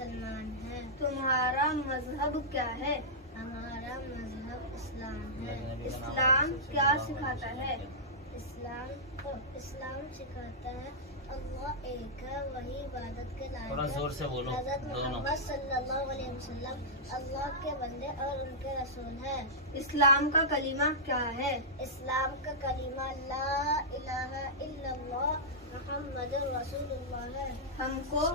مسلمان ہیں۔ تمہارا مذہب کیا ہے؟ ہمارا مذہب اسلام ہے۔ اسلام کیا سکھاتا ہے؟ اسلام سکھاتا ہے اللہ ایک ہے، وہی عبادت کے لائق تھوڑا ہے۔ زور سے بولو حضرت دونوں۔ محمد صلی اللہ علیہ وسلم اللہ کے بندے اور ان کے رسول ہیں۔ اسلام کا کلمہ کیا ہے؟ اسلام کا کلمہ لا الہ الا اللہ محمد رسول اللہ ہے۔ ہم کو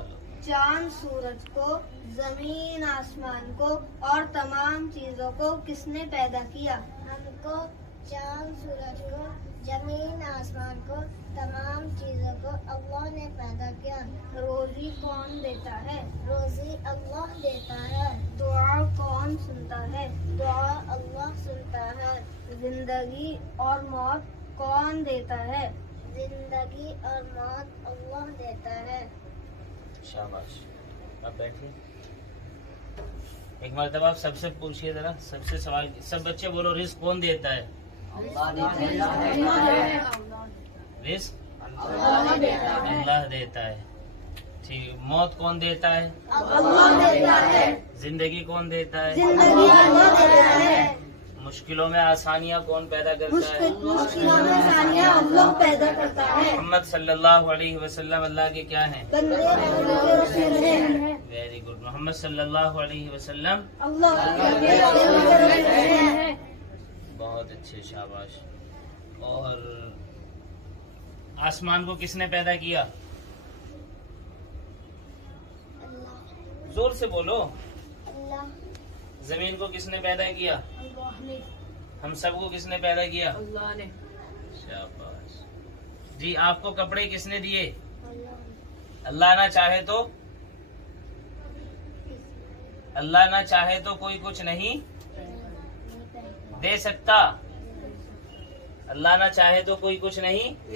چاند سورج کو، زمین آسمان کو اور تمام چیزوں کو کس نے پیدا کیا؟ ہم کو چاند سورج کو، زمین آسمان کو، تمام چیزوں کو اللہ نے پیدا کیا۔ روزی کون دیتا ہے؟ روزی اللہ دیتا ہے۔ دعا کون سنتا ہے؟ دعا اللہ سنتا ہے۔ زندگی اور موت کون دیتا ہے؟ زندگی اور موت اللہ دیتا ہے۔ شاباش، اب بیٹھیے۔ ایک مرتبہ آپ سب سے پوچھیے ذرا، سب سے سوال، سب بچے بولو، رزق کون دیتا ہے؟ رزق اللہ دیتا ہے۔ ٹھیک، موت کون دیتا ہے؟ اللہ دیتا ہے۔ زندگی کون دیتا ہے؟ زندگی اللہ دیتا ہے۔ مشکلوں میں آسانیاں کون پیدا کرتا ہے؟ مشکلوں میں آسانیاں اللہ پیدا کرتا ہے۔ محمد صلی اللہ علیہ وسلم اللہ کے کیا ہیں؟ بندے اور ان کے رسول ہیں۔ Very good. محمد صلی اللہ علیہ وسلم اللہ کے بندے اور ان کے رسول ہیں۔ بہت اچھے، شاباش۔ اور آسمان کو کس نے پیدا کیا؟ اللہ زور سے بولو۔ اللہ زمین کو کس نے پیدا کیا؟ اللہ نے ہم سب کو کس نے پیدا کیا؟ اللہ نے۔ شاباش جی۔ آپ کو کپڑے کس نے دیے؟ اللہ اللہ نہ چاہے تو، اللہ نہ چاہے تو کوئی کچھ نہیں دے سکتا۔ اللہ نہ چاہے تو کوئی کچھ نہیں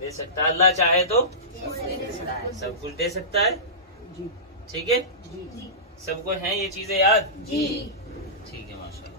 دے سکتا، اللہ چاہے تو سب کچھ دے سکتا ہے۔ ٹھیک ہے، سب کو ہیں یہ چیزیں یاد؟ جی۔ ٹھیک ہے، ماشاء اللہ۔